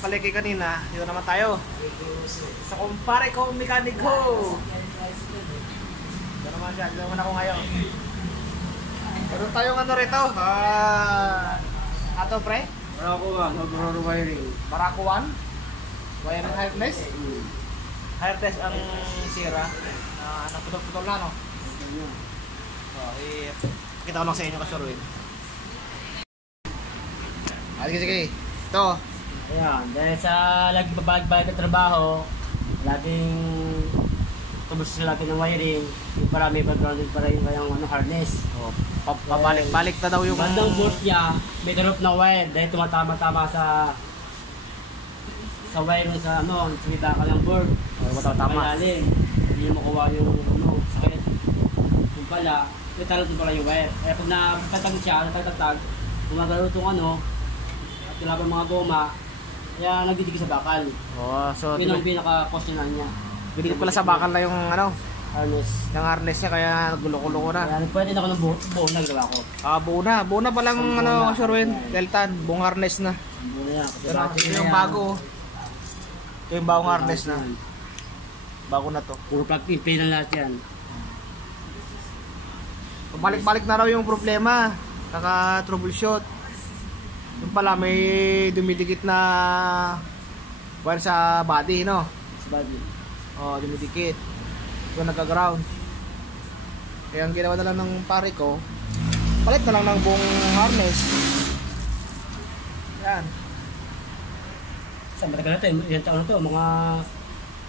palengke kanina, dito naman tayo. Sa kumpare ko, mekaniko. Dito naman siya, dito naman ako ngayon. Meron tayong ano rito, ato pre? Barakuan, overall wiring. Barakuan? Wiring harness? Harness ang sira. Naputol-putol na, no? So, kita ko lang sa inyo kasuruin. Sige. Ito. Ayan, dahil sa lagi babalik-balik na trabaho, laging tubos sila lagi ng wiring, yung para may background din para yung kanyang harness. Oh, pabalik-balik na daw yung... Bandang board niya, may drop na wire dahil tumatama-tama sa wire sa sumita ka ng board. Tama. Hindi mo makuha yung sakit. Yung pala, may talot pala yung wire. Kaya pag napatag siya, natagtag, gumagalo itong at ilabang mga goma, kaya nagdidikit sa bakal. Oh, so Yun ang pinaka-cautionan niya. dikit pala sa bakal na yung Harness. yung harness niya, kaya nagulo-gulo ko na. Kaya pwede na ako ng buo na gagawa ko. Buo na palang Sherwin, Deltan, buong harness na. Buo na yan. Ito yung bago. Ito yung bagong harness na. Bago na to. Puro plug and play na lahat yan. Balik-balik na raw yung problema. Kaka-troubleshoot. Yung pala may dumidikit na wire sa body, no? Sa body. Oh, dumidikit. Ito nagka-ground. Kaya ang ginawa na lang ng pare ko, palit na lang ng buong harness. Yan. Saan matagal na ito? Ilang taon na ito? Mga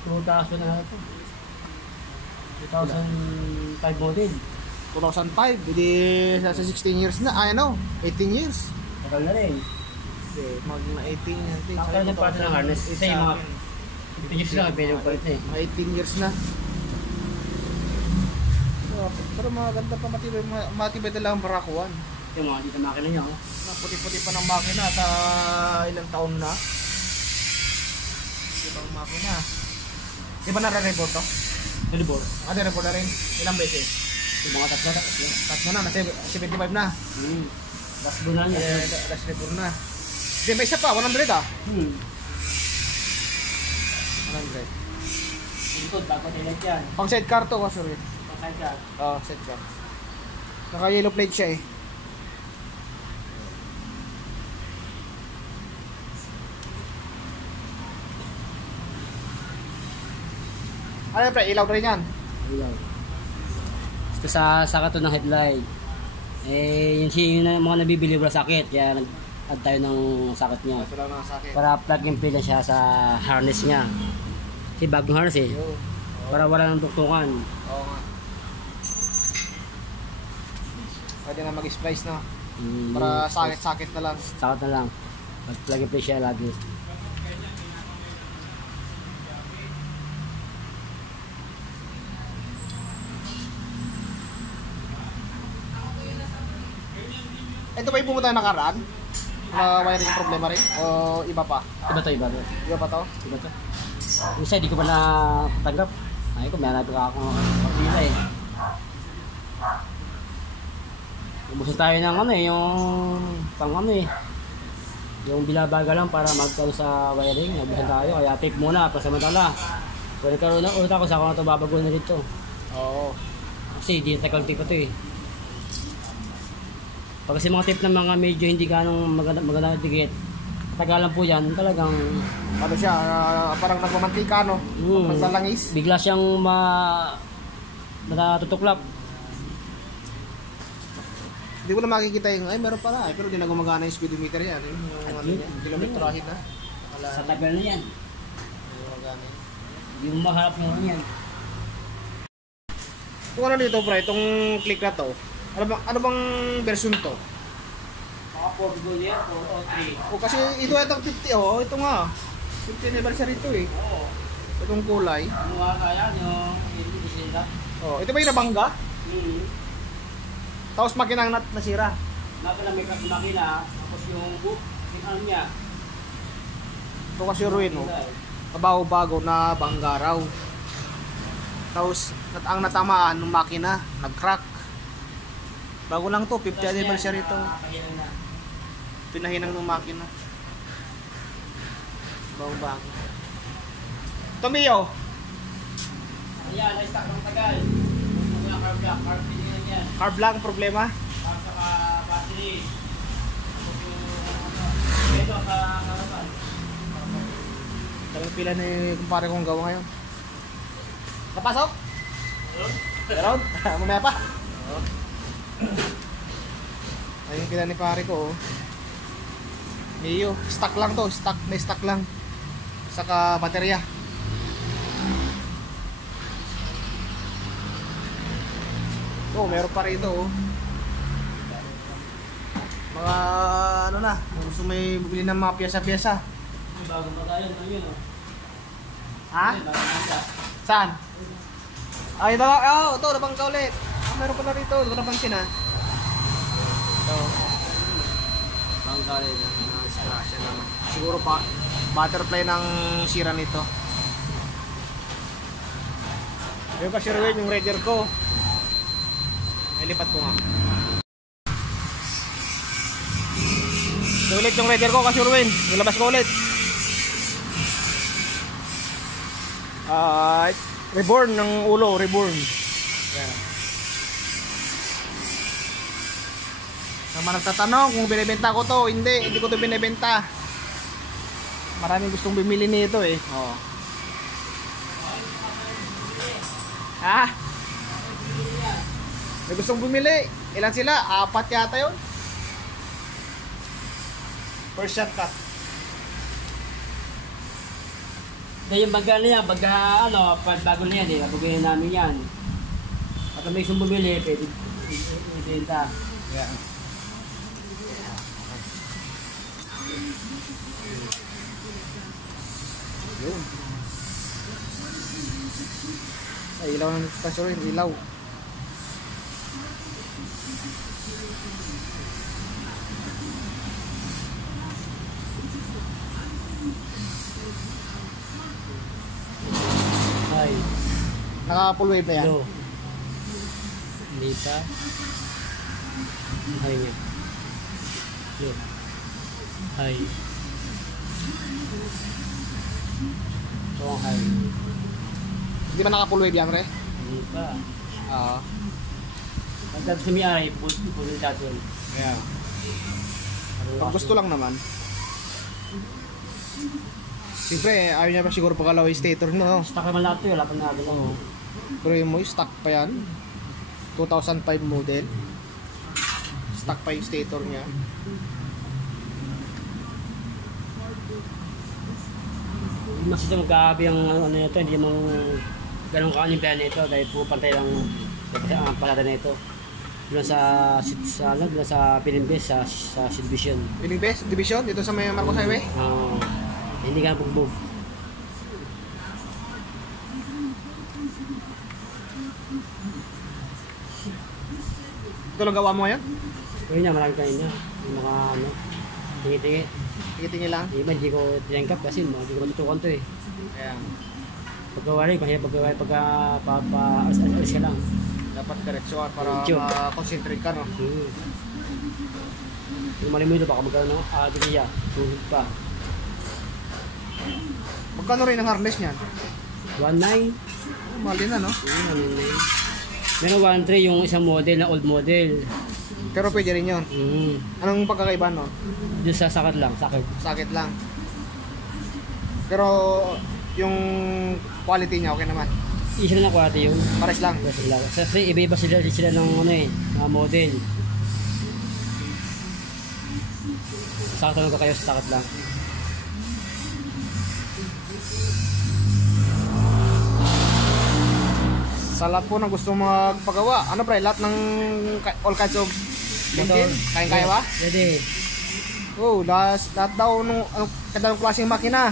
2000 na ito. 2005 model. 2005, hindi sa 16 years na. 18 years. Tagal na rin. Mag na 18 natin. Tagal na parte ng harness. Isa yung mga 15 years lang, pwede mo palit na eh. 18 years na. Pero maganda pa, matibay na lang ang Barakuan. Yung mga dito makina niya. Puti-puti pa ng makina at ilang taon na. Ibang makina. Di ba nare-report to? Nalibor. Nare-report na rin. Ilang beses? Yung mga tatlo na. Tatlo na, nasa 75 na. Last doon na niya. Last report na. Di, may isa pa, 100 ah. 100. Ito, dapat ilan yan. Pang sidecar to, sorry. Pang sidecar. Oo, sidecar. Naka-yellow plate siya eh. Ano yung pre? Ilaw rin yan? Ilaw. Ito sa kato ng headlight. Yun na mga nabibili wala sakit. Kaya nag-add tayo ng sakit niya. Ito lang sakit. Para plug and play na siya sa harness niya. Kasi bagong harness eh. Para wala nang tuktukan. Oo nga. Pwede na mag-splice na. Para sakit na lang. Sakit na lang. Plug and play siya lagi. Ito ba yung pumunta na nakaraan? Na wiring problema rin? O iba pa? Iba to. Iba pa to? Iba to. Isa, di ko pa natanggap. Ay ko, may hanapin ako kapila eh. Ubus tayo ng yung yung bilabaga lang para magkaroon sa wiring. Nabusan tayo, kaya tape muna, pasamantala. Kung nagkaroon na ulit ako, saka ko na ito babago na dito. Oo. Kasi di tagal tape ito eh. Pag kasi mga tape ng mga medyo hindi ganong maganda dikit, tagalan po yan, talagang ano siya, parang nagmamantika, no? Naglalangis. Bigla siyang natutuklap. Hindi ko na makikita yung, meron pala pero di na gumagana yung speedometer yan. Yung kilometrahe na. Sa tagal na yan. Gumagana yun. Hindi mo maharap yung yan. Kung ano dito, bro, itong click na to, ano bang version to? Mga 4 goal yan, 4 o 3. O kasi ito itong 50, ito nga. 50 anniversary ito eh. Oo. Itong kulay. Ano nga kaya yung isinda? Ito ba yung nabangga? Tapos makinang nasira. Nakala may makina, tapos yung book, ano niya. Ito kasi ruin, kabago-bago na bangga raw. Tapos ang natamaan ng makina, nag-crack. Bago lang to, 50 anniversary to. Pinahinang ng makina. Bang. Tomiyo. Ayan, na-stock ng tagal. Mga carb lang yan. Carb lang problema. Para sa battery. Ito sa harapan. Talagang pila na yung kumpare kong gawa ngayon. Kapasok? Meron? Mamaya pa? Oo. Ayun pila ni pare ko. Iyo, stock lang to. May stock lang. Saka baterya. Oh, meron pa rito oh. Mga ano na, kung gusto may bumili ng mga piyesa-piyesa. Bagong bagayan na yun, oh. Ha? Saan? Ay, ito, nabang ka ulit. Meron pa na rito, ito napansin ha. Ito. Bangka ulit, scratch naman. Siguro pa, butterfly ng sira nito. Yung kasi yung radar ko. Ilipat ko nga. Ito ulit yung radar ko kasi nilabas ko ulit. Reborn ng ulo, reborn. Yan. Naman nagtatanong kung binibenta ko to, hindi ko to binibenta. Maraming gustong bumili nito eh. Oh. Ha? May gustong bumili. Ilan sila? 4 yata yun. First shortcut. Dahil yung baga na yan, bago na yan eh, baguhin namin yan. At kung may isang bumili, pwede ibenta. Yeah. Yun. Sa ilaw ng stasyon, ilaw. Ay. Naka full wave na yan. No. Hindi pa. Ay niya. Yo. Ay. Ito ang ay. Hindi ba naka full wave yan, re? Hindi pa. Oo. Pagkat sa may-ari, pulil dato. Yeah. Pag gusto lang naman. Siyempre, ayaw niya pa siguro pagkalaw yung stator, no? Stock naman lahat ito, wala pa na Oo. Pero yung mo, stock pa yan. 2005 model. Stock pa yung stator niya. Hindi masasya magkabi ang ano nito, hindi mong ganun kaan yung plan nito dahil pupantay lang ang palata nito. Doon sa Pilimpes, sa Division. Pilimpes Division, dito sa may Marcos Highway. Hindi ka bugbog. Ito lang gawa mo ngayon? Pwede niya, marami kain niya. Yung mga tingi-tingi. Tingin-tingin lang. Iba, hindi ko tinangkap kasi hindi ko matutukan to eh. Kaya, Pagkawari, mahirap pagkawari pagka alis ka lang. dapat direksyon para Diretso. ma-concentrate ka, no? Yung mali mo ito, baka magkaroon ng dikiya. Sulit pa. Magkano rin ang harness niyan? 1.9. Mali na, no? Meron 1.3 yung isang model na old model. Pero pwede rin yun. Anong pagkakaiba, no? Doon sa sakit lang, sakit. Sakit lang. Pero yung quality niya okay naman. Isa na quality yun. Pares lang. Kasi iba-iba sila ng mga model. Sakit lang kayo sa sakit lang. Sa lahat po ng gusto magpagawa, ano pre, lahat ng all kinds of engine, kaya ba? Pwede. Oh, lahat daw nung kadang klaseng makina.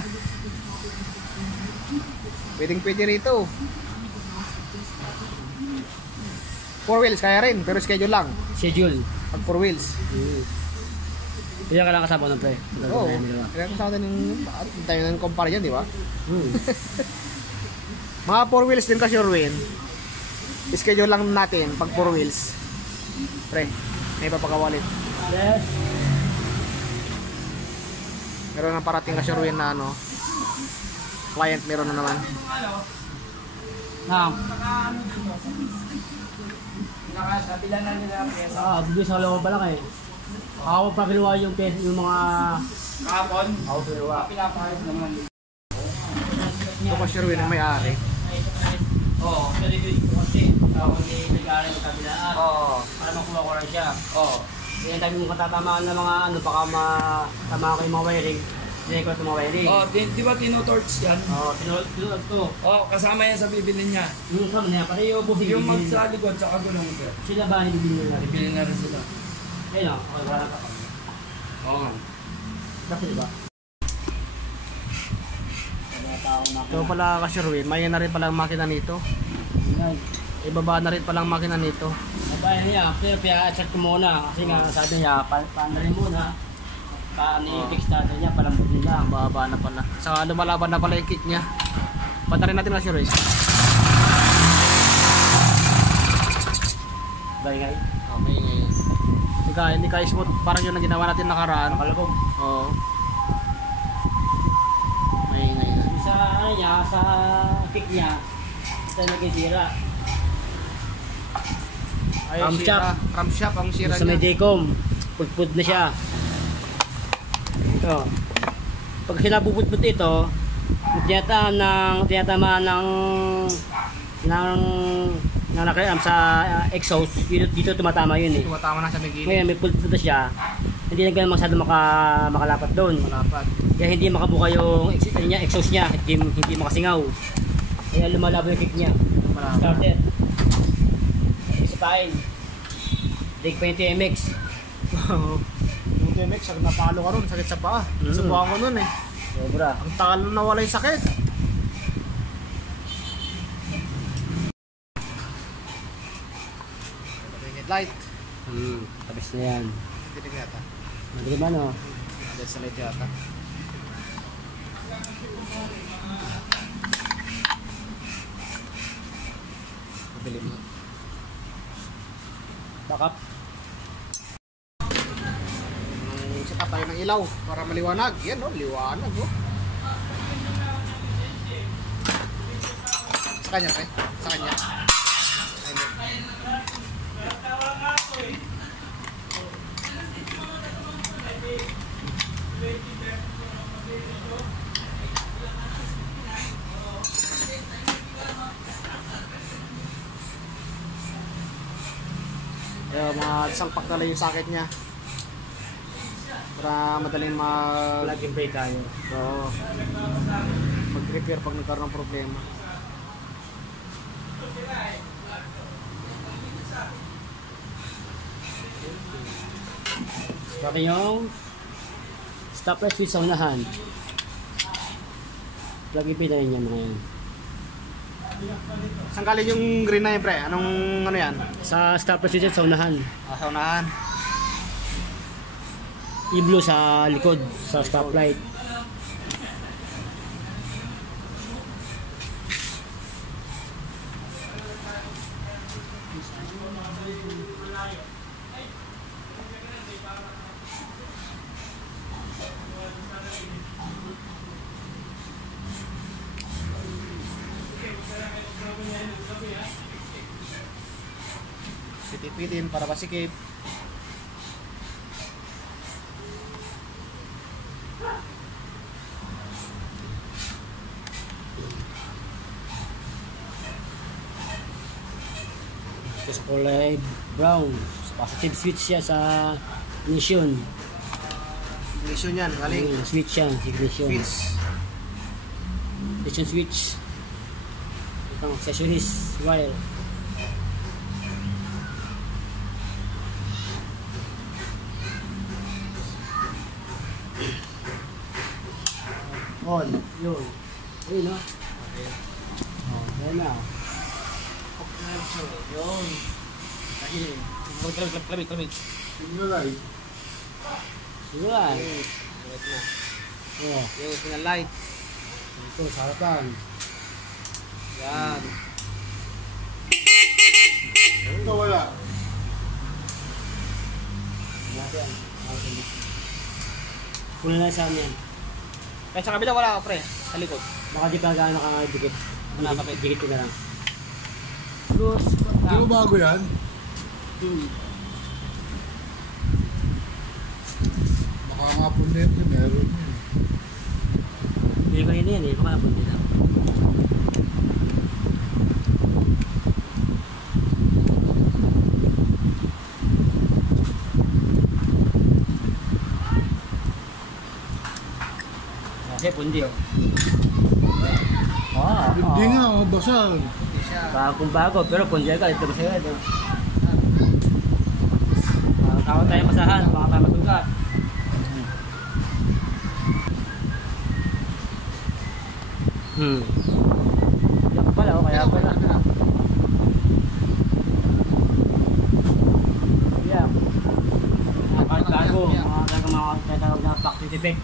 Pwede rito. 4 wheels kaya rin, pero schedule lang. Schedule. Pag 4 wheels. Kaya ka lang kasama ng pre. Oo. Kaya kasama din tayo ng compare dyan, di ba? Mga 4 wheels din kasi Orwin. Schedule lang natin pag 4 wheels. Pre, may papakawalit. Yes. Meron na parating kasi Orwin na ano, client meron na naman. Na. Nakabila na nila ang pyesa. Bigay sa loob pa lang eh. Ako pa kinuha yung pyesa, yung mga... Kahapon? Ako kinuha. Pinapahayos naman. Ito pa Sherwin ang may-ari. Oo, pwede ko kasi. Ako hindi nag-aaral ng kabilaan. Oo. Para makuha ko lang siya. Oo. Kaya tayo mong katatamaan ng mga ano, baka matama ko yung mga wiring. Hindi ko ito mga wiring. Oh, di ba tino-torch yan? Oo, tinulog to. Oh, kasama yan sa bibili niya. Yung kami na, pareho po Yung mag sa likod sa gulong ko. sila ba hindi bibili nila? Bibili na rin sila. Ayun o, okay, wala pa. Oo. Kasi diba? Ito pala ka Sherwin, may na rin palang makina nito. Ibaba na rin palang makina nito. Nabayan niya, pero pia-check ko muna. Kasi nga sabi niya, paano rin muna. Paano i-fix natin niya, palambot nila. Baba na pala. Saka lumalaban na pala yung kick niya. Patarin natin ka Sherwin. Bayan nga rin. Okay, ngayon. Hindi ka smooth. Parang yun ang ginawa natin nakaraan. Nakalabog. Oo. May ngayon. Sa ano niya, sa kick niya, ito nagkisira. Ay, Camshaft. Camshaft ang sira Sa may niya. decom, pudpud na siya. Ito. Pag sinabupudpud ito, tinatamaan ng nakakayam sa exhaust, dito tumatama yun eh. Tumatama na sa may gilid. Ngayon may pudpud na siya, hindi na ganun masyado makalapat doon. Malapat. Kaya hindi makabuka yung exhaust niya, hindi makasingaw. Kaya lumalabo yung kick niya. Malapat. Started. Isapain. Dig pa yung TMX. Yung TMX, napalo ka ron, sakit sa paa. Subukan ko nun eh. Sobra. Ang tagal na nawala yung sakit. Headlight. Tapos na yan. Dinig yata. Madilim ba no? Headlight sa light yata. Mabilim na. Backup. Saka tayo ng ilaw para maliwanag. Yan o, liwanag o. Sa kanya pre? Sa kanya? Kaya mga isang pack na lang yung socket niya para madaling Plug and play tayo. Oo. Mag-repair pag nagkaroon ng problema. Saka yung stoplight switch sa unahan. Plug and play na rin yan mga yan. Saan galing yung green na yun pre? Anong ano yan? Sa stoplight switch sa unahan. Sa unahan. I-blue sa likod, sa stoplight. Pitipitin para masikip. Ito sa kulay brown. Positive switch siya sa ignition. Ignition yan, galing. Switch yan, ignition. Switch. Ignition switch. Itong accessories wire. On, yun. Ayun no? Okay. Oh, yan na. Yun. Klamit. Siguro lang. Light na. Oh, Yung signal light. ito, sa harapan. Yan. Ito wala. Yan. Kunin na sa amin yan. Kaya sa kabila wala ka pre, sa likod. Baka di pa gaano nakadikit. Wala pa, pre. Dikit ko na lang. Plus, Di ba bago yan? Baka nga po na yun, meron yun. Hindi ko yun yan eh. Baka napunti lang. Kasi pundi oh. Hindi nga, basag. Hindi siya. Bagong bago, pero pundi agad. Ito masaya ito. Tawag tayo masahan, baka tayo matulga. Yan pala oh, kaya pala. Yeah. Mga bago, mga tawag na factory defect.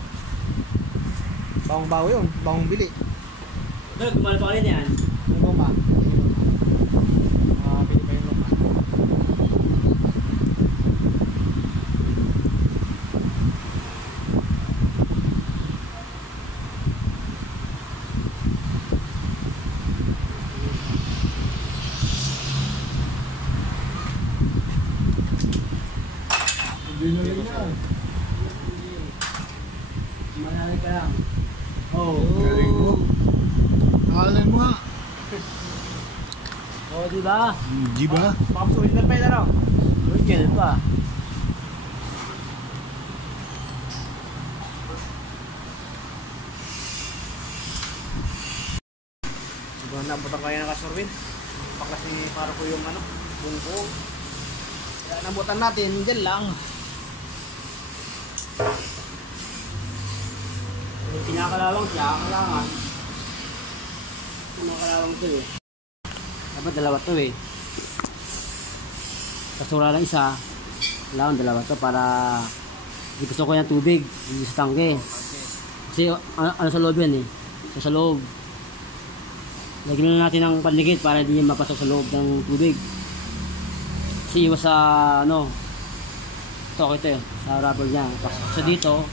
Bawang bawo yun, bawang bili. Ito, gumala pa rin yan. Yung luma. Bili pa yung luma. Hindi na rin yan. Manali ka lang. Oh. Galing mo. Nakalan mo nga. Oh, diba? Di ba? Baka mas original pa yun ano? Original pa. Siguro nabutan kaya ng kasurwin. Bakla si para ko yung ano, bungkong. Kaya nabutan natin, dyan lang. Pinakalawang siya, kailangan. Pinakalawang ito eh. Dapat dalawa to eh. Kasura lang isa. Kailangan dalawa to para hindi gusto ko yung tubig. Hindi sa tangke. Kasi ano sa loob yan eh. Sa loob. Lagyan na natin ng pandigit para hindi niya mapasok sa loob ng tubig. Kasi iwas sa ano. Ito eh. Sa rubber niya. Sa dito.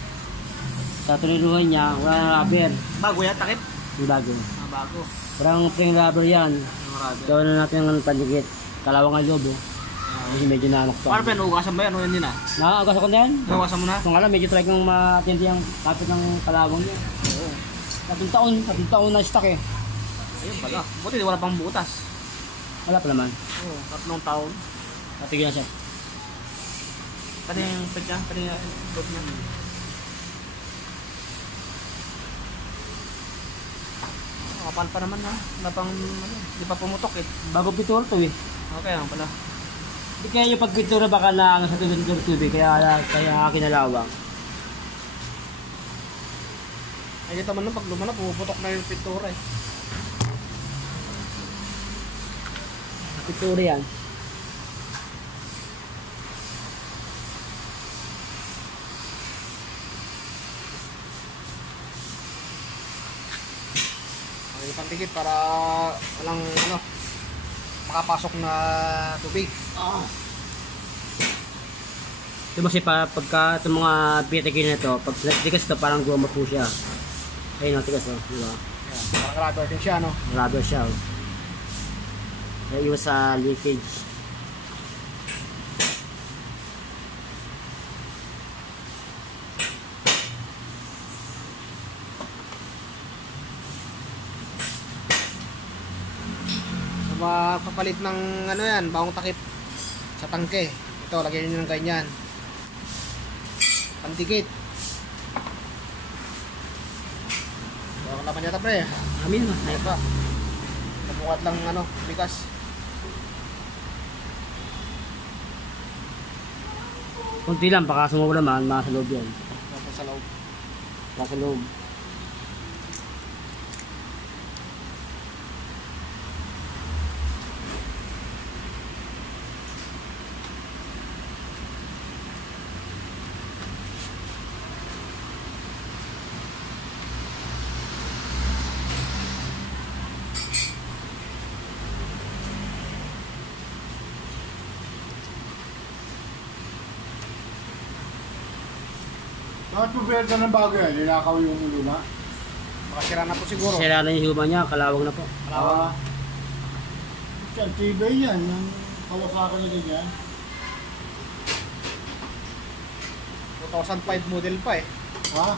Sa tuliruhan niya, wala na rubber. Bago yan, takip? Yung bago. Bago. Parang plain rubber yan. Yung rubber. Gawin na natin ng pandigit. Kalawang ang loob oh. Kasi medyo naanok pa. Paano pa yun, ugasan ba yan? Ano yan din ah? Nakakagas ako na yan. Ugasan mo na? Kung alam, medyo try kong matindi ang kapit ng kalawang niya. Oo. 3 taon na stock eh. Ayun pala. Buti di wala pang butas. Wala pa naman. Oo. 3 taon. Natigil na siya. Pwede yung pet niya? Pwede yung loob niya? Kapal pa naman ha. Wala pang ano. Di pa pumutok eh. Bago pitura to eh. Okay lang pala. Hindi kaya yung pagpitura baka na sa tubig kaya kinalawang. Ay dito man nung pag lumana pumuputok na yung pintura eh. Pitura yan. Ay pantigit para walang ano makapasok na tubig. Ito kasi pagka itong mga pitigil na ito, pag tigas ito parang guma po siya. Ayun o, tigas o. Diba? Ayan, parang rubber din siya no. Rubber siya o. Kaya iwas sa leakage. So, mapapalit ng ano yan, bagong takip sa tangke. Ito, lagyan nyo ng ganyan. Pantikit. Baka naman yata pre. Amin mo. Ayun pa. Nabukat lang ano, bigas. Kunti lang, baka sumubra naman, mga sa loob yan. Tapos sa loob. Baka sa loob. Bakit mo benta ng bago yan? Ninakaw yung luma? Makasira na po siguro. Sira na yung huma niya, kalawang na po. Kalawang. Yan, tibay yan. Yung kawasakan na ganyan. 2005 model pa eh. Ha?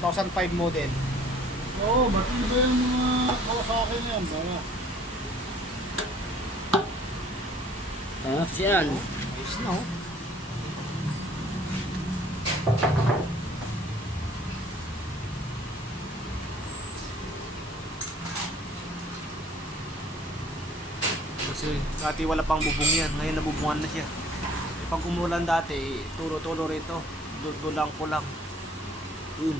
2005 model. Oo, matibay yung mga kawasakan yan. Para. Ano siya yan? Ayos na oh. Kasi dati wala pang bubong yan, ngayon nabubungan na siya. Pag umulan dati, tulo-tulo rito, dulang ko lang. Yun.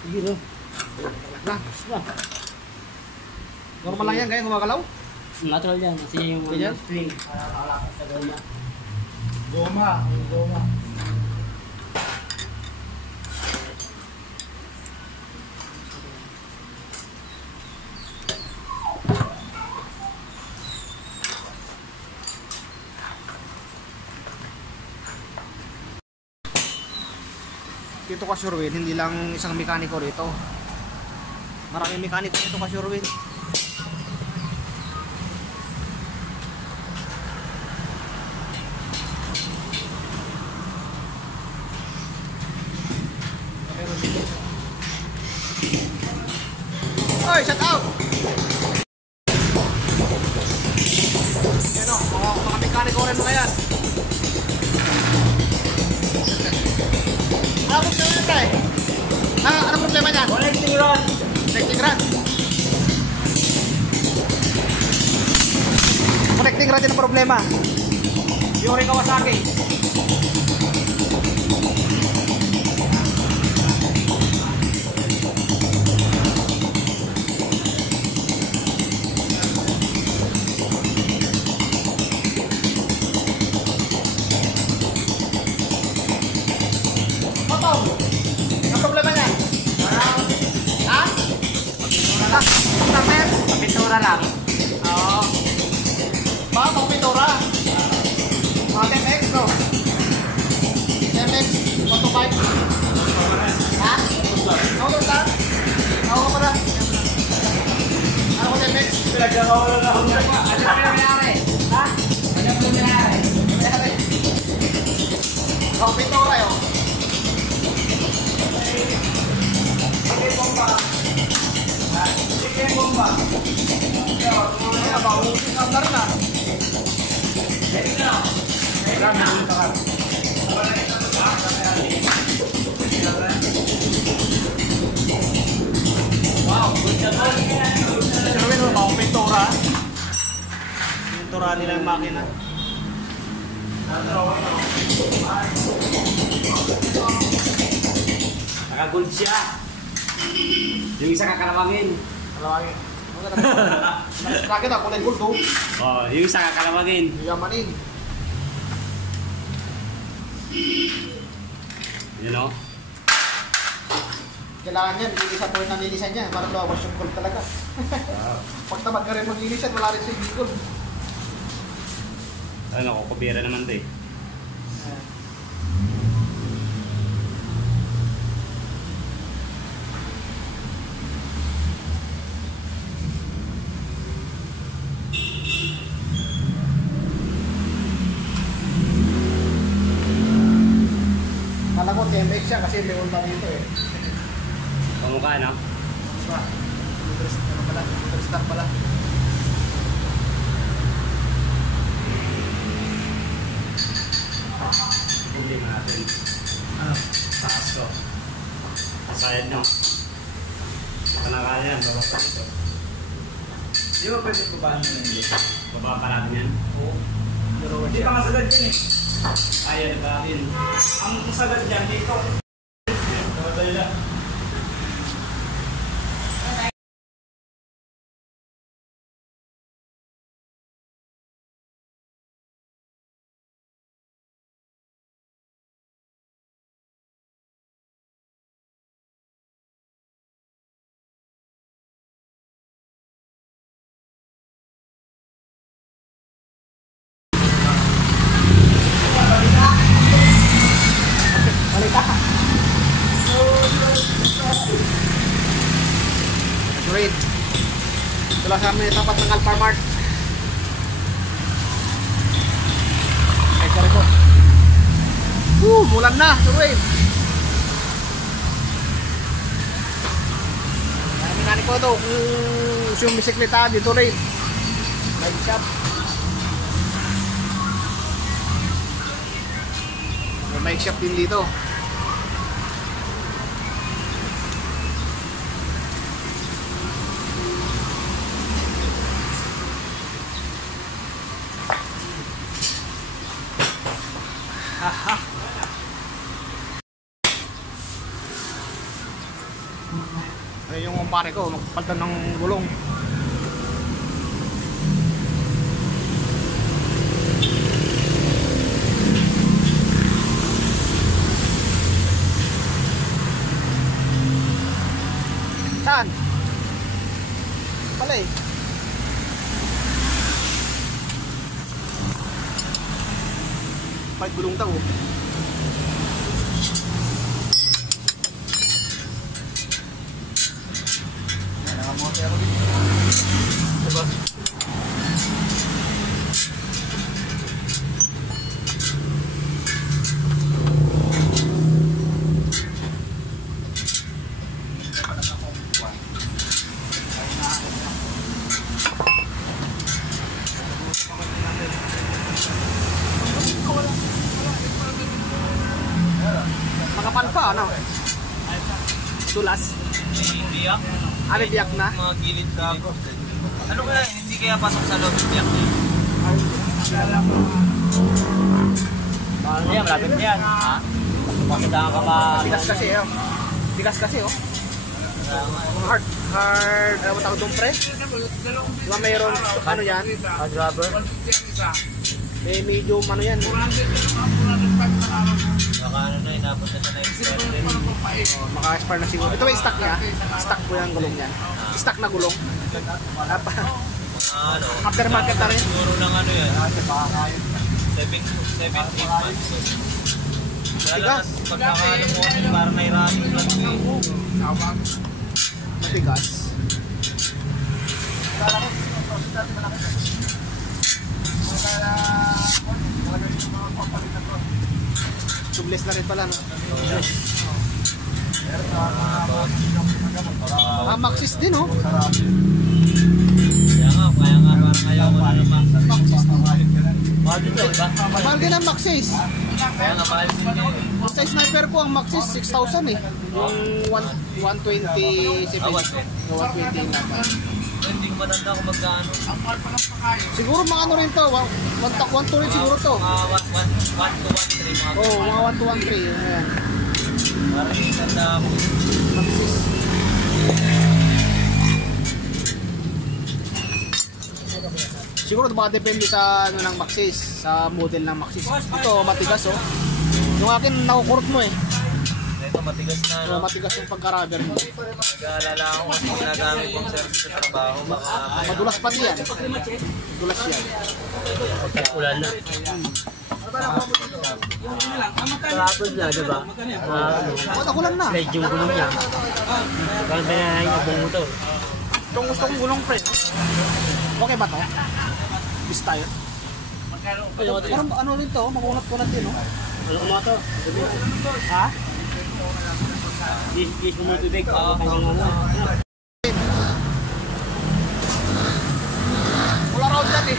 Sige no. Na, Basta. normal lang yan, kaya gumagalaw. Natural yan. Kasi yung Ganyan? string, para nakalakas sa goma. Goma. Yung goma. Dito ka Sherwin, hindi lang isang mekaniko rito. Maraming mekaniko dito ka Sherwin. Oy, shut out! Yan o, mga mekaniko rin mga yan. Ano problema yan, pre? Ano problema niyan? Connecting rod! Connecting rod. Connecting rod yung problema. Yung rin Kawasaki. Ang problema niyan? Ha? Starter? Pintura lang. Oo. Baka pang pintura. Mga TMX, no? TMX, 125. Ha? Ako ba? Ako ka pala. Ano ko TMX? Pinagkakawalan na ako. Ano yung nangyari? Ha? Ano yung nangyari? Ako pintura yun. Sige bomba. Sige bomba. Kaya ba, uusin ka na rin ah. Wow, good job. Pero yun, mga pintura. Pintura nila yung makina. Nakagold siya. Yung isa kakalawangin. Kalawangin. Nakastra kita, kulay gold oh. Oh, yung isa kakalawangin. Yamanin. You know? Kailangan yan, lilisan po yung nanilisan niya. Parang lawas yung gold talaga. Pag tamad ka rin maglilisan, wala rin sa hindi gold. Ano, kukubira naman to eh. Kala ko TMX siya kasi may ulta dito eh. Pamukha, no? Diba? Ano pala? Motorstar pala. Problema natin. Ano? Taas ko. Asayad nyo. Panakala yan, baba pa dito. Di ba pwede babaan mo hindi? Baba pa natin yan. Oo. Pero Hindi pa kasagad yan eh. Ayan, natin. Ang sagad yan dito. Namatay na. Wala sa amin tapat ng Alphamart. Ay, sorry po. Mulan na, sorry. Minani ko ito, yung bisikleta dito rin. Bike shop. May bike shop din dito. Haha. Ay, yung kumpare ko, magpalitan ng gulong. Saan? Pala eh. Palit gulong daw. Makapan pa, ano? Tulas. Biyak? Ano biyak na? Mga gilid ka ako. Ano kaya, hindi kaya pasok sa loob biyak niya? Paano yan? Malapit na yan. Ha? Pasadaan ka pa. Tigas kasi, oh. Tigas kasi, oh. Hard, ano tawag doon, pre? Diba mayroon, ano yan? Hard rubber. May medium, ano yan? Baka ano na, inabot na sa na-expert rin. Oh, maka-expire na siguro. Ito may stock niya. Stock po yung gulong yan. Stock na gulong. Ano? Aftermarket na rin. Siguro ng ano yan. 7-8 months. Lala, pagkakalo mo ano, parang may running lang mo. Matigas. Tubeless na rin pala, no? Maxis din, oh. Kaya nga parang ayaw ko na naman. Maxis din. Mahal dito, diba? Mahal din ang Maxis. Kaya nga mahal din yun. Sa sniper ko, ang Maxis 6,000 eh. Yung 120 120 naman. Hindi ko matanda kung magkano. Siguro mga ano rin to, 1 rin siguro to. Mga 1 to 1-3 mga Oo, mga 1 to 1 3. Ayan. parang hindi tanda ako. Maxis. Siguro depende sa ano ng Maxis, sa model ng Maxis. Ito matigas, oh. Yung akin nakukurot mo eh. Ito matigas na, So, no? matigas yung pagka-rubber mo. Nag-aalala ako kasi ginagamit kong service sa trabaho. Baka Madulas pati yan. Madulas yan. Ulan na. Kapag na, diba? Matakulan na. Slide yung gulong niya. Parang bananahin yung buong motor. Itong gusto kong gulong, pre. Okay ba to? Bis tayo. Parang ano rin to, makunat-kunat din, no? Ano ko mga to? Ha? Dis mo tubig. Wala raw dyan eh.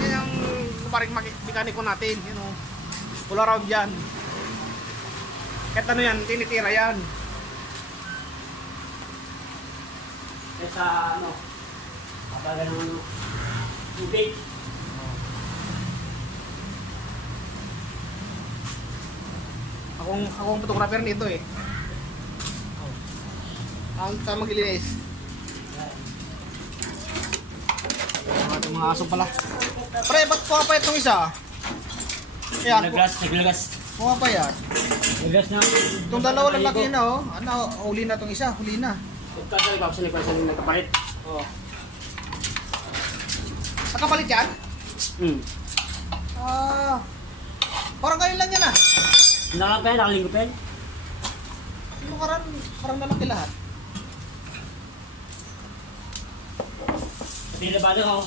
Yan ang kumaring mekaniko natin, you know. Wala raw dyan. Kahit ano yan, tinitira yan. Sa ano? Kapaga ng tubig. Akong photographer nito eh. Ang sa maglilinis. Mga aso pala. Pre, ba't kuha pa itong isa? Yan, Naglagas. kuha pa yan. Naglagas na. Itong dalawa lalaki na, oh. Ano, huli na itong isa, huli na. Kasi ibabasa ni Person yung nagkapalit. Oh. Nakapalit yan? Ah. Parang ganyan lang yan ah. Nakapen, nakalinggo pen. parang lalaki lahat. Hindi na ba ako?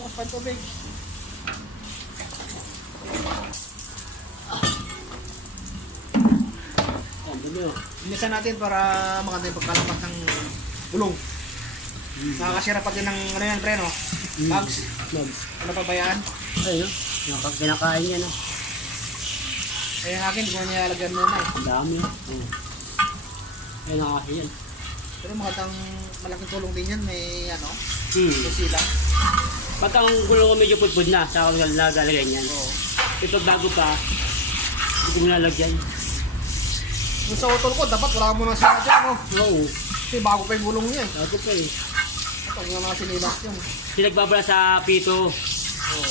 Bukas pa yung tubig. Oh, dumi oh. Inisan natin para maganda yung pagkalapat ng gulong. Nakakasira pag yun ng ano yan, pre, no? Bugs. Ano pa ba yan? Ayun, kinakain niya, no? Eh, akin, hindi ko niya lagyan muna eh. Ang dami. Ayun, nakakain yan. Pero magandang malaking tulong din yan, may ano, Hmm. may silang. Pag ang gulong ko medyo pudpud na, saka ko nagalagyan yan. Oo. Ito bago pa, hindi ko nalagyan. Yung sa utol ko, dapat wala mo na siya dyan, no? Oo. Kasi bago pa yung gulong niya eh. Bago pa eh. Ito, yung mga sinilas yun. Sinagbabala sa pito. Oo.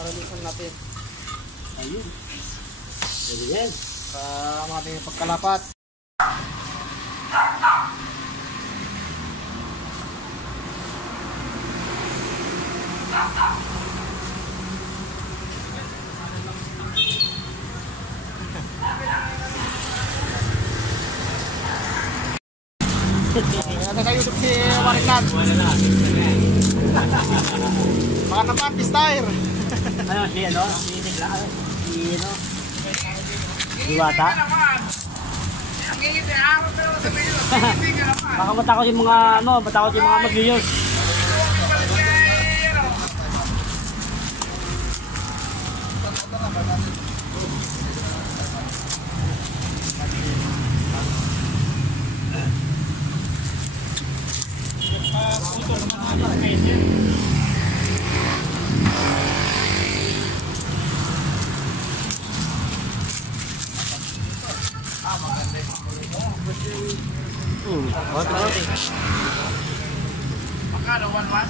Para lisan natin. Ayun. Pwede yan. Para ang ating pagkalapat. Ano kayo si Wariklan? Mga naman, tire. Ano, si ano? Si Tigla? Si ano? Diwata? Baka matakot yung mga ano, matakot yung mga mag-use. Magkano? 1-1?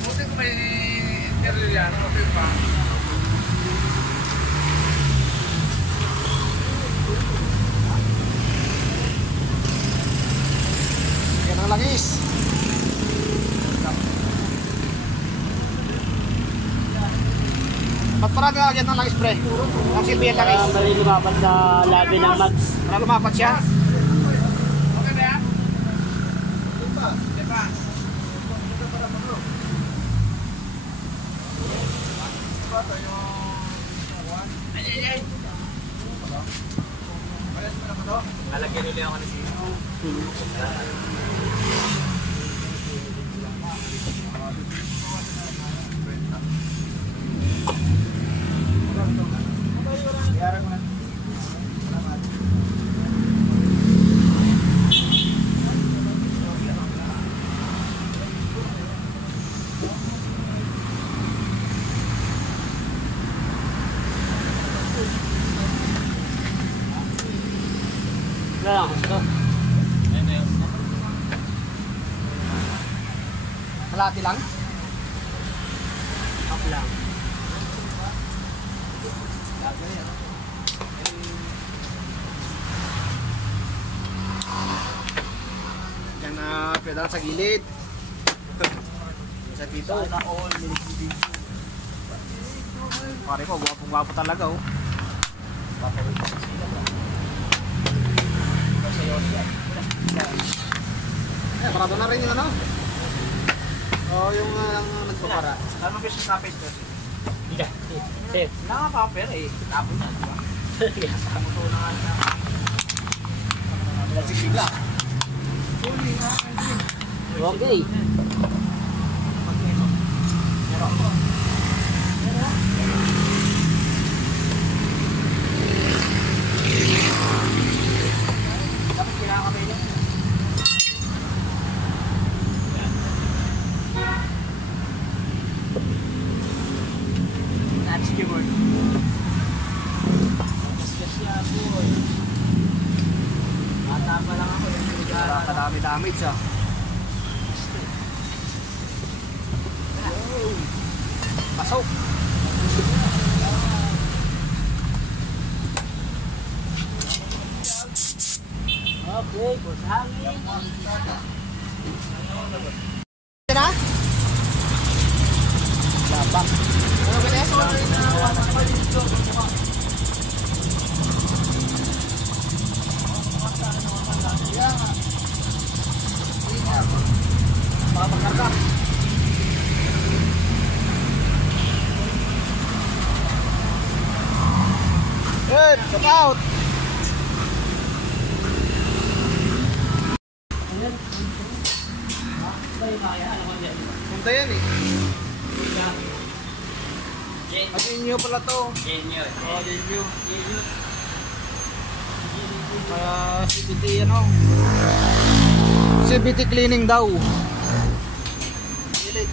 Buti ko may interview yan. Okay pa. Yan ang langis. Ba't parang nalagyan ng langis, pre? Ang silbihan langis. Para mali lumapat sa labi ng mags. Para lumapat siya. Okay na yan? Diba? Lalagyan nila ako ng sino. Wala lang, ito. Kalahati lang. Up lang. Yan na pedal sa gilid. Sa dito. Pare ko, gwapong-gwapo talaga oh. Eh, parado na rin yung ano. Oh, yung nagpapara. Ano ba yung kapit ko? Hindi. Safe. Nakaka-paper eh. Tapos na, diba? Kamuto na nga na. Lasing bigla. Okay. Dami damage ah. Pasok. Okay, boss hangin. Na? Labak. Ano ba na? Makapagkarga. Good, look out. Punta yan eh. At inyo pala to. Genyo. Oh, inyo. CBT ano? CBT cleaning daw. Gilid.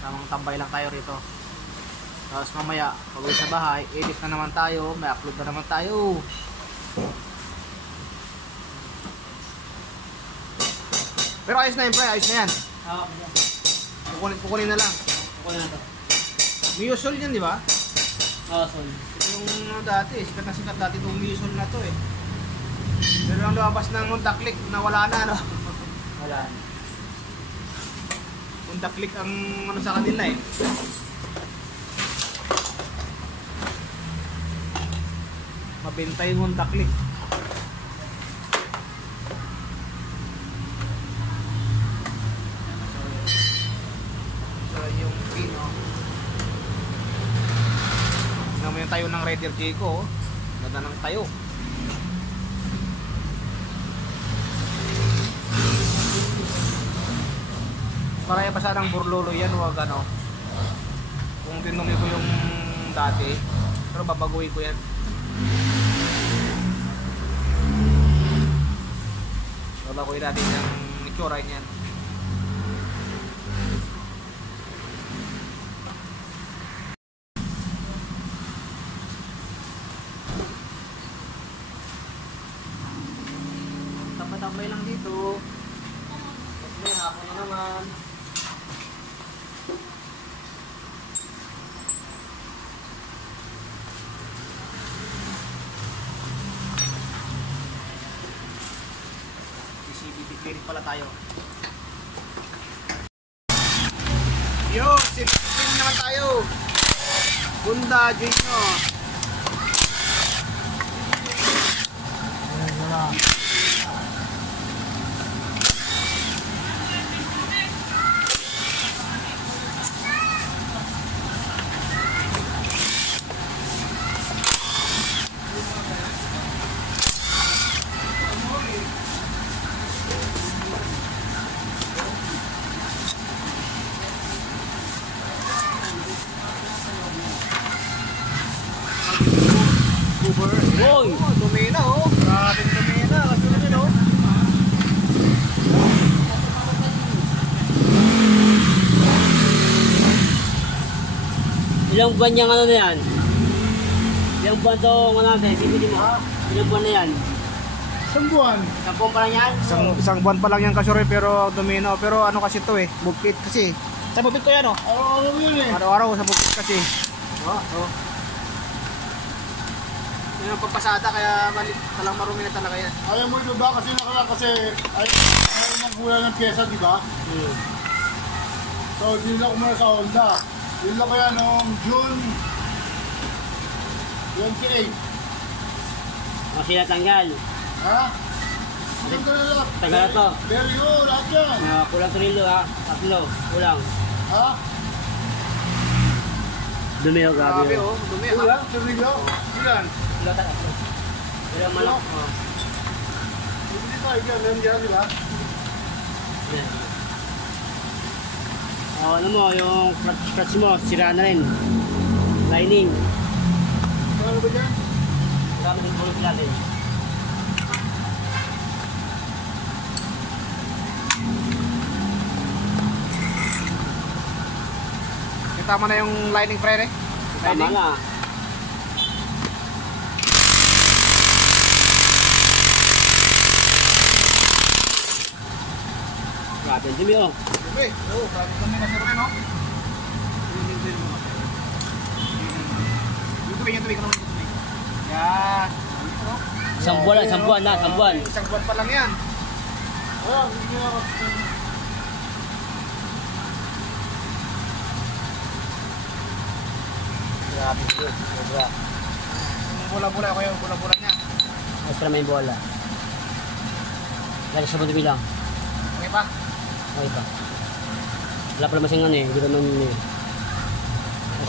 Tamang tambay lang tayo rito. Tapos mamaya, pag uwi sa bahay, edit na naman tayo, may upload na naman tayo. Pero ayos na yun, pre, ayos na yan. Kukunin na lang. Kukunin na to. Miusol yan, di ba? Oo, son. Ito yung dati, sikat dati itong Miusol na to eh. Pero ang lumabas ng Honda Click na wala na, no? Wala. Honda Click ang ano sa kanila eh. Mabenta yung Honda Click. So yung pin, oh. Tignan mo yung tayo ng Raider Jayco, oh. Ganda ng tayo. Paraya pa sanang burlolo yan, wag ano. Kung tinumi ko yung dati, pero babaguhin ko yan. Babaguhin natin yung itsura niyan. Tambay lang dito. Tapos may hapon na naman. CBT clean pala tayo. Yo, CBT clean naman tayo. Honda Junior. Boy! Oh, dumi na oh. Grabing dumi na. Kasi yun oh. Ilang buwan yung ano na yan? Ilang buwan to ano natin? CBT mo ha? Ilang buwan na yan? Isang buwan. Ilang buwan pa lang yan? Isang buwan pa lang yan kasuri pero dumi na. Pero ano kasi to eh. Bukit kasi. Sa bukit ko yan oh. Araw-araw yun eh. Araw-araw sa bukit kasi. Oh, oh. Yun ang pagpasada kaya talang marumi na talaga yan. Ayaw mo ito ba? Kasi nakaraan kasi ayaw magkulang ng pyesa, di ba? So, dinila ko muna sa Honda. Dinila ko yan noong June 28. Kasi natanggal. Ha? Ilang ka na lang? Tagal na to. Beryo, lahat yan. Kulang torilo ha? Tatlo. Kulang. Ha? Dumi o Grabe gabi. oh. Dumi Wala? ha. Tornilyo? Ilan? Kulang tatlo. Kulang malak. Hindi pa, ilan? Meron dyan, di ba? Ano mo, yung clutch mo, sira na rin. Lining. Ano ba dyan? Grabe din pulot natin. Tama na yung lining pre. Tama na. Grabe yung dumi oh. Dumi. Oo, grabe kami na sir no? Yung tubig ka naman yung tubig. Yan. Isang buwan na. Isang buwan pa lang yan. Ah, hindi ako. Grabe yun. Sobra. Yung bola-bola, ako yung bola-bola niya. Extra may bola. Lagi sa madumi lang. Okay pa? Okay pa. Wala pa naman siyang ano eh. Hindi pa naman eh.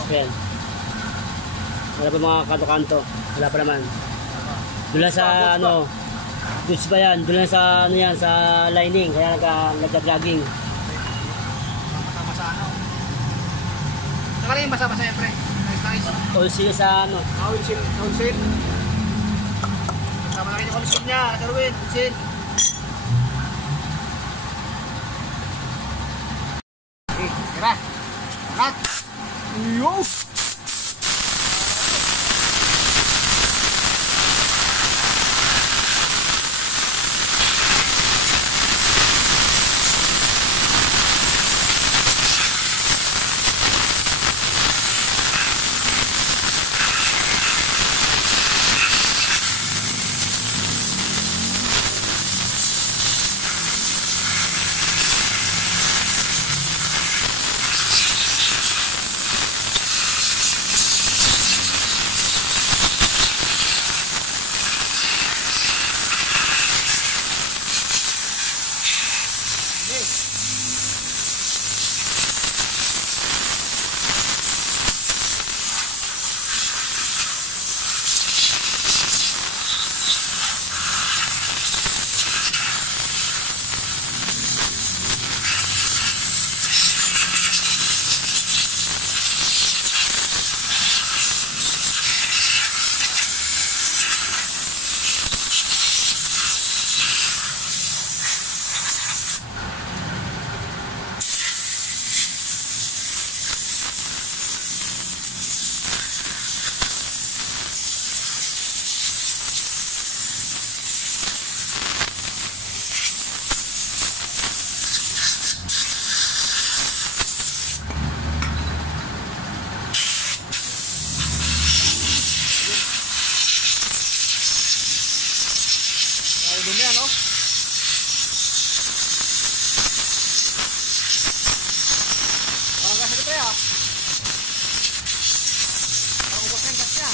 Spell. Wala pa mga kanto-kanto. Wala pa naman. Doon lang sa ano. Goods ba yan? Doon lang sa ano yan. Sa lining. Kaya nagka-dragging. Masama sa ano. Saka rin yung basa-basa yan pre. Nice. All seal sa ano. Oil seal. Sama na rin yung oil seal niya. Karwin, oil seal. Okay, tira. Cut. Yo! Dumi ano? Walang gas dito ya. Parang ubos na yung gas niya.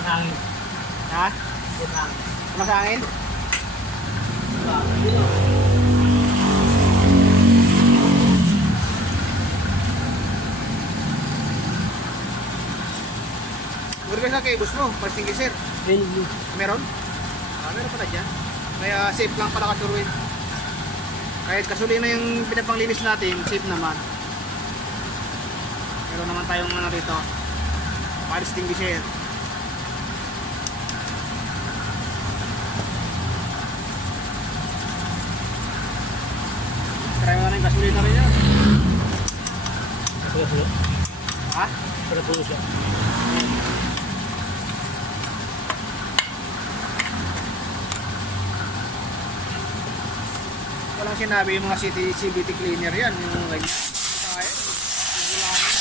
Hangin. Ha? Hangin. Masangin? Burgas na kay boss mo, pasting sir. Meron? Meron pala dyan. Kaya safe lang pala katuruin. Kahit kasulina yung pinapanglinis natin, safe naman. Meron naman tayong ano rito. Extinguisher. Try mo na yung gasolina rin yan. Ha? Para puno siya. Walang sinabi yung mga CVT cleaner yan. Yung ganyan. Kaya, ulangin.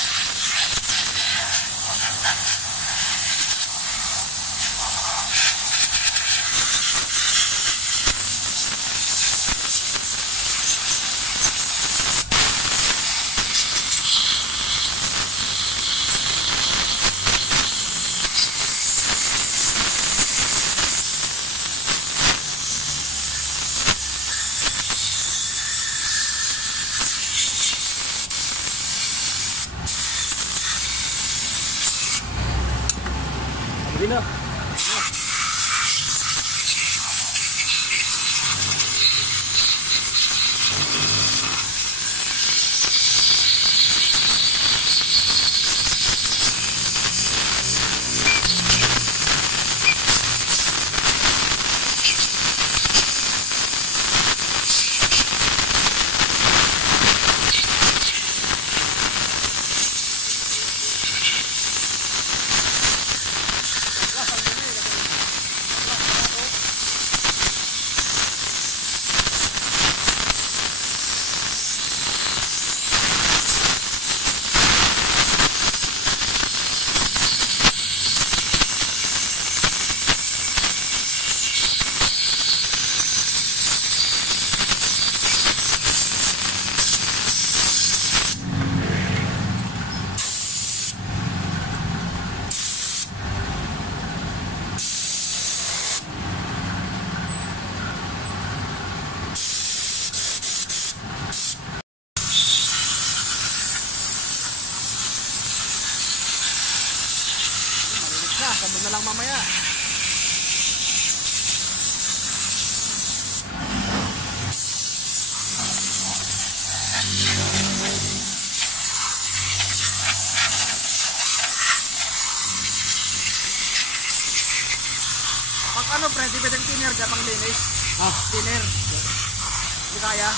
Hindi pwedeng thinner dyan pang linis. Ah, Thinner. Hindi kaya.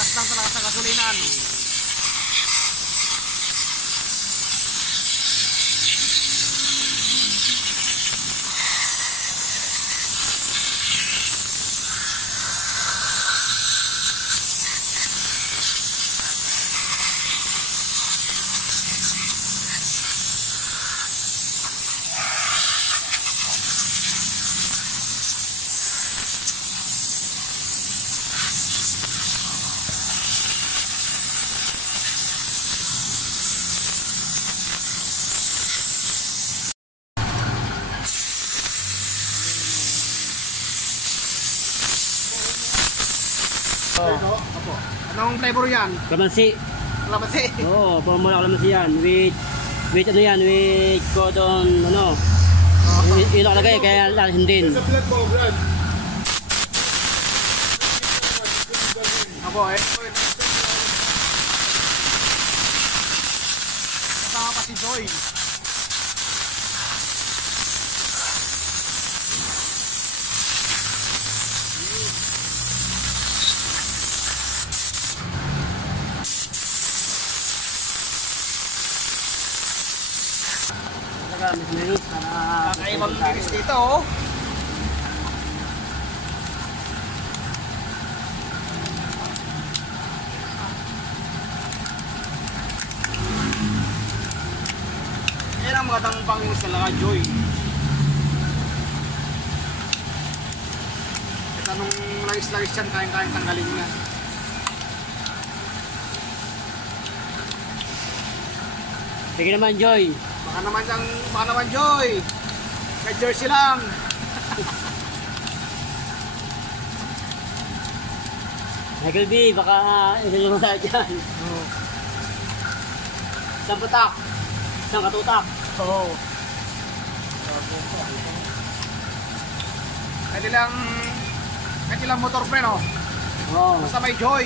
Gas lang talaga sa gasolinan. Opo. Anong flavor yan? kalamansi. Kalamansi. Oo, pamula kalamansi yan. With ano yan, with cotton, ano. Yun nakalagay, kaya lalahin din. Sa flat mo, Brad. Opo, eh. Kasama pa si Joy. Talaga, Miss Meris, para... Kakaibang linis dito, oh. Yan ang magandang panginis talaga, Joy. At anong lagis-lagis yan, kayang-kayang tanggalin niya. Sige naman, Joy. Baka naman, Joy. Kay jersey lang. Michael B, baka isa mo sa dyan. Oo. Isang putak. Isang katutak. Oo. Kahit ilang motor pre, no? Oo. Basta may Joy.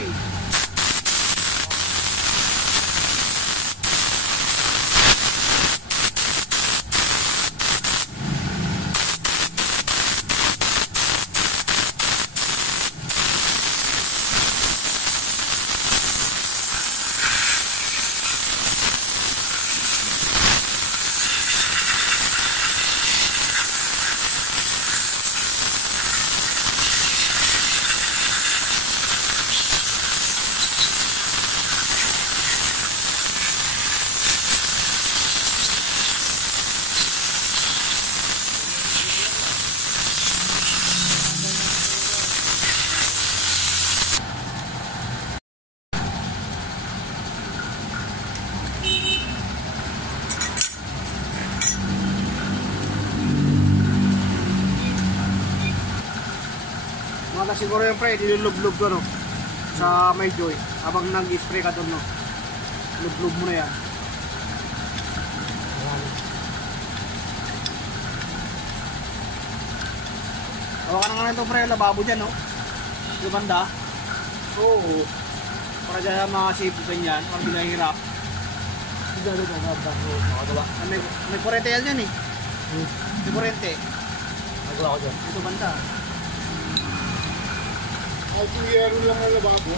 Mga siguro yung pre, dilulub-lub ko, no? Sa may Joy. Habang nag-spray ka doon, no? Lub-lub mo na yan. Hawakan na nga nito pre, lababo dyan, no? Yung banda. Oo. Para dyan mga safety dyan, para hindi nahihirap. May kurente yan yan, eh. May kurente. Magawa ko dyan. Ito banda. Ay, yero lang ang lababo.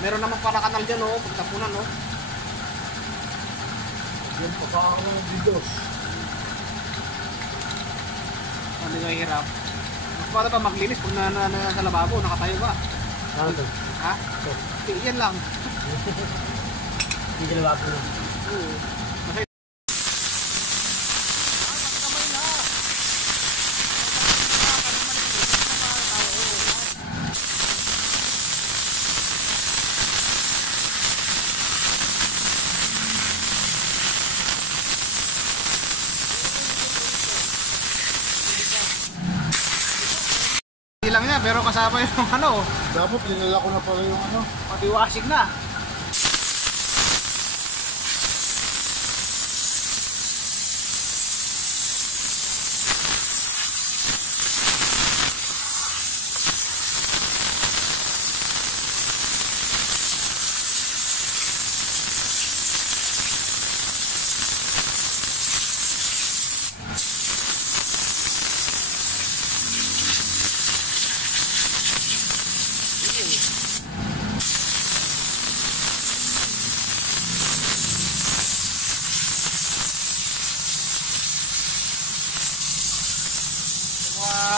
Meron naman para kanal dyan, no? Pagtapunan, no? Yan pa pa ako ng bidos. Hindi nahihirap. Mas para pa maglinis pag sa lababo, nakatayo ka. Ano to? Ha? Yan lang. Hindi dalawa po. Oo. Kasi kamay na. Hindi lang niya, pero kasama yung ano, Dapat dinala ko na pala yung ano. pati washing na.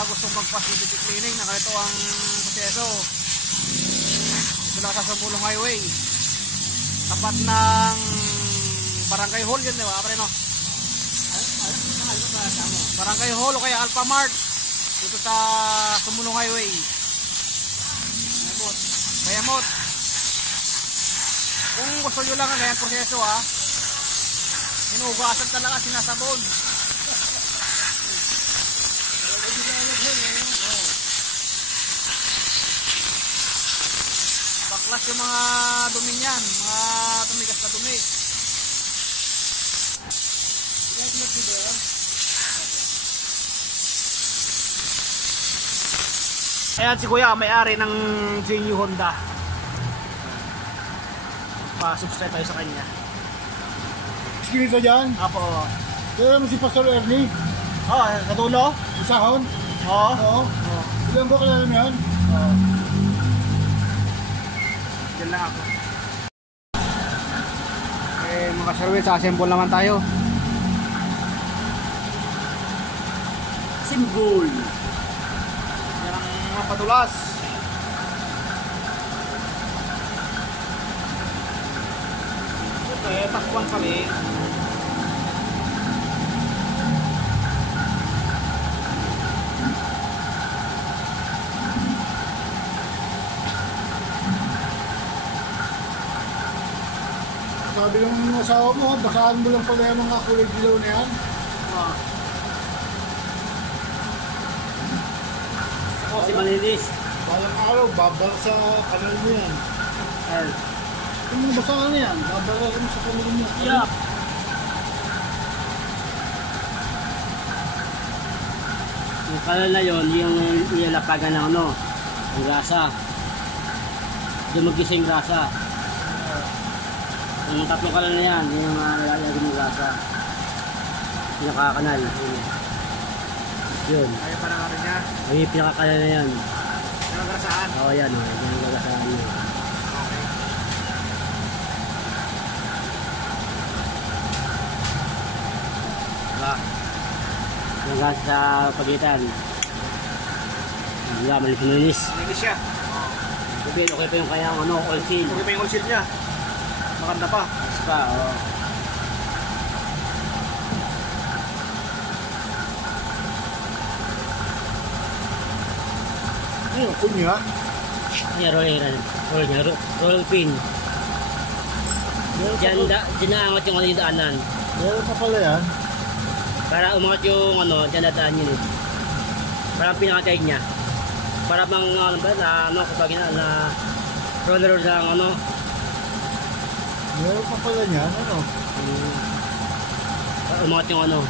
gustong mag-facility cleaning na ito ang proseso. Ito lang sa Sumulong Highway. Tapat ng Barangay Hall yun, di ba? Pre, no? Barangay Hall o kaya Alpha Mart. Dito sa Sumulong Highway. Bayamot. Kung gusto nyo lang ang ganyan proseso, ha, hinugasan talaga, sinasabon. Baklas yung mga dumi niyan, mga tumigas na dumi. Ayan si Kuya, may-ari ng J.U. Honda. Pa-subscribe tayo sa kanya. Skinita dyan. Apo. Kaya mo si Pastor Ernie. Katulo? Isahon. Oo. Oo. Ilan ba kilala mo yan? Oo. Diyan lang ako. Mga sirwin, sa assemble naman tayo. Simbol. Yan ang mga padulas. Okay, takpan kami. Sabi ng asawa mo, basahan mo lang pala yung mga kulay dilaw na yan. Si Malinis. Balang araw, babal sa kanal mo yan. Kung mo basahan na yan, babal mo sa kanal mo. Yeah. Yung kanal na yun, yung ilalapagan ng ano, ang grasa. Doon mag-gising grasa. Yung tatlong kanal na yan, yung lalagyan ng grasa. Pinakakanal. Yun. Ayaw pa na natin niya. Ay, pinakakanal na yan. Nagagasaan. Oo, yan o. Yan ang gagasaan yun. Okay. Diba? Yung gas sa pagitan. Diba, malinis. Malinis siya. Okay pa yung kanyang ano, oil seal. Okay pa yung oil seal niya. Maganda pa. Mas pa, oo. Ayun, kunya. Yan, roll pin. Diyan naangat yung ano yung daanan. Meron pa pala yan. Para umangat yung ano, diyan nadaan yun eh. Parang pinakatay niya. Para bang ano ba, na ano, kapag na roller ng ano. Meron pa pala yan, ano? Umangat yung ano.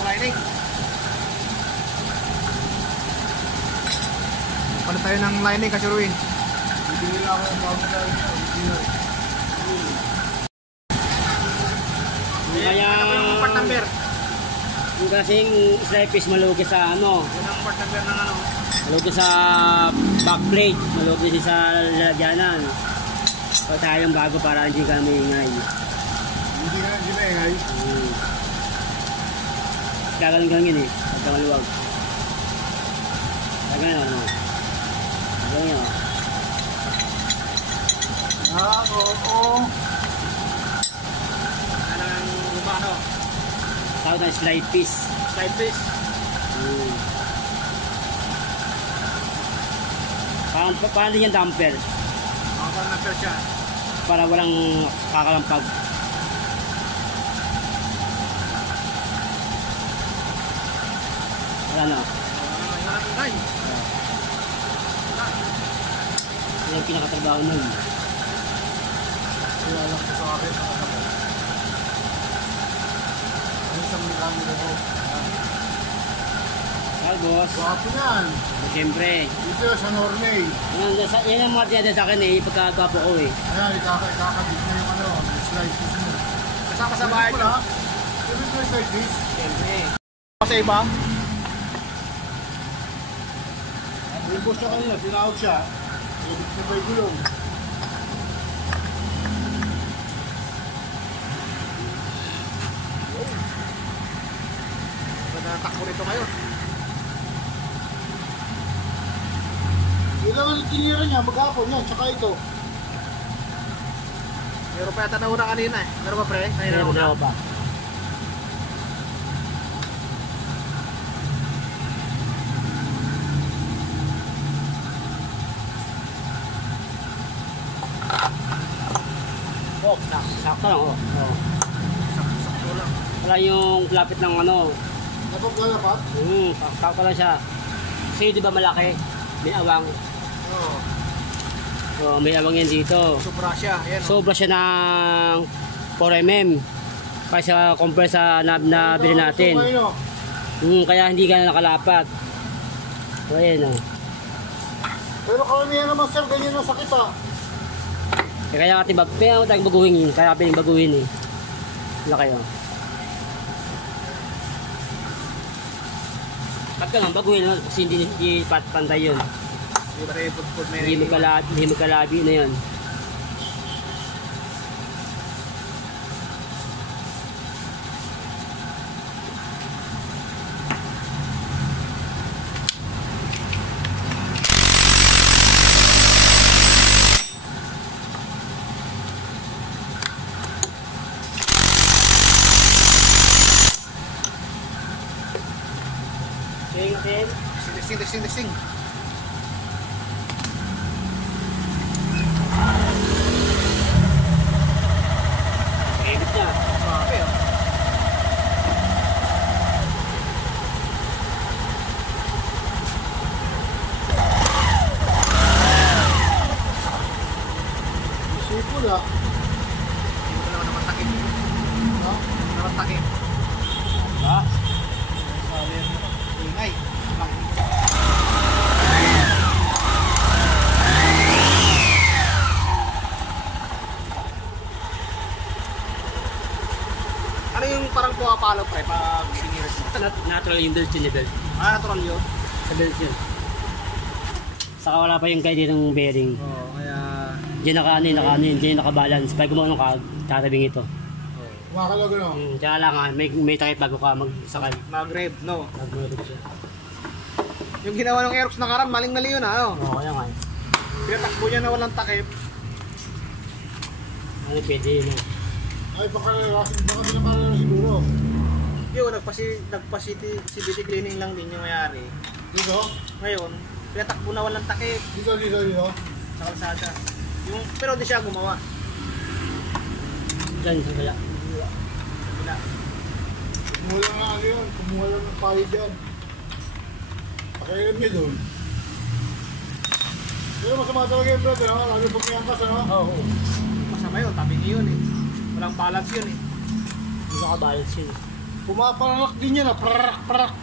Lining. Palit tayo ng lining kasi Ruin. Hindi nila ako yung bago na yun. Kaya Part number. yung kasing slipis malugi sa ano, Yun ang part number ng ano. malugi sa backplate, malugi sa lalagyanan. So tayong bago para hindi ka maingay. Hindi na ingay. Gagaling-galing yun eh, pagka maluwag. Gagaling ano. Gagaling yun. Oo. Tawag na slide piece. Side piece. Paano yan damper? Parang na-fair siya. Para walang kakalampag. Wala na. Ay, Yan yung pinakatrabaho nun. Wala lang ko sa akin. Ano sa mga camera ko? Well, boss. Guwapo yan. Siyempre. Dito sa Nornay. Yan ang mga tinatay sa akin eh. Pagkagwapo ko eh. Ayan, ikakabit na yung ano, slide piece mo. kasama sa bahay ko. Ibig mo yung slide piece? Siyempre. Sa iba? Yung boss siya kanina, pinaot siya. Ibig mo ba yung gulong? Natakbo nito ngayon. Yun lang ang tinira niya, maghapon yan, tsaka ito. Meron pa yata nauna kanina eh. Meron ba pre? Kanina Meron nauna. ako pa. Oh, sakto lang oh. Oh. Sakto lang. Wala yung lapit ng ano. Napagkalapat? Sakto lang siya. Kasi di ba malaki? May awang. Oo. Oh, may awang yan dito. Sobra siya. Ayan. Sobra siya ng 4mm. Kaysa compare sa nabili natin. Kaya hindi ka na nakalapat. So, ayan oh. Pero karamihan naman sir, ganyan ang sakit ah. Kaya natin tayong baguhin. Kaya piling baguhin eh. Wala kayo. Pagka nga baguhin naman kasi hindi pantay yun. Hindi ba rin pud may Hindi magkalabi na yun. Tingin. Testing. Ibig niya. Sabi oh. Sipol ah. Hindi ko naman takip. Ha? Naman takip. Ha? Sabi yan. Ingay. Ano yung parang pumapalo pre pag siniris mo? Natural yung belt yun eh, belt. Natural yun. Sa belt yun. Saka wala pa yung kaya ditong bearing. Oo, kaya... Diyan naka nakabalance. Pag gumano ka, tatabing ito. Kumakalaga no? Tsaka lang may takip bago ka magsakay. Mag-rev, no? Mag-rev siya. Yung ginawa ng Aerox nakaraan, maling-mali yun ha, oh. Oo, kaya nga. Pinatakbo niya na walang takip. Ano pwede yun eh. Ay, baka pinakarala siguro. Yun, nagpa-CBT cleaning lang din yung mayari. Dito? Ngayon, pinatakbo na walang takip Dito. sa kalsada. Pero di siya gumawa. Diyan, sa kaya. Wala. Kumuha lang ng ano yun, kumuha lang ng payo dyan. Pakialam niya doon. Pero masama talaga yung brother, ha? Lalo pag may angkas, ano? Oo. Masama yun, tabi niyo yun eh. Walang balance yun eh. Hindi nakabalance yun. Pumaparak din yan, ha? Prarak.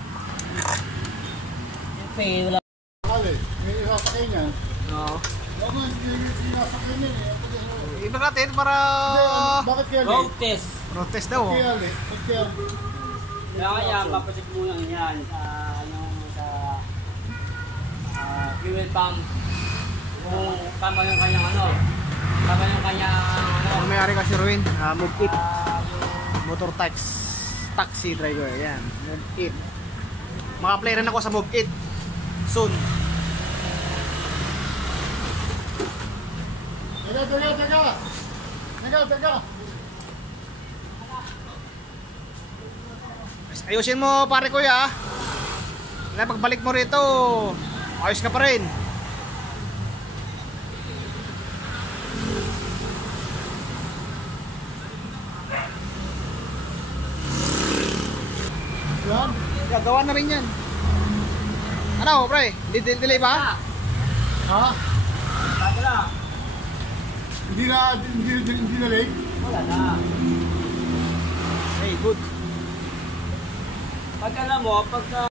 Siyempre, wala. Kali, may isasakay niyan. Oo. Wala nga, hindi sinasakay niyan eh. Iba natin para... Bakit kaya Road late? test. Protest daw oh. Kaya late? Ba't kaya? Kaya nga yan, papasit mo lang yan sa fuel pump. Kung tama yung kanyang Ang may-ari kasi Ruin, Move It. yung Motor taxi driver, yan. Move It. Maka-play rin ako sa Move It. Soon. Teka. Ayusin mo pare kuya. Na pagbalik mo rito, ayos ka pa rin. Yan. Gagawa na rin yan. Ano, pre? Delay ba? Ha? Wala. Hindi na late? Wala na. Hey, good. Pag alam mo, pagka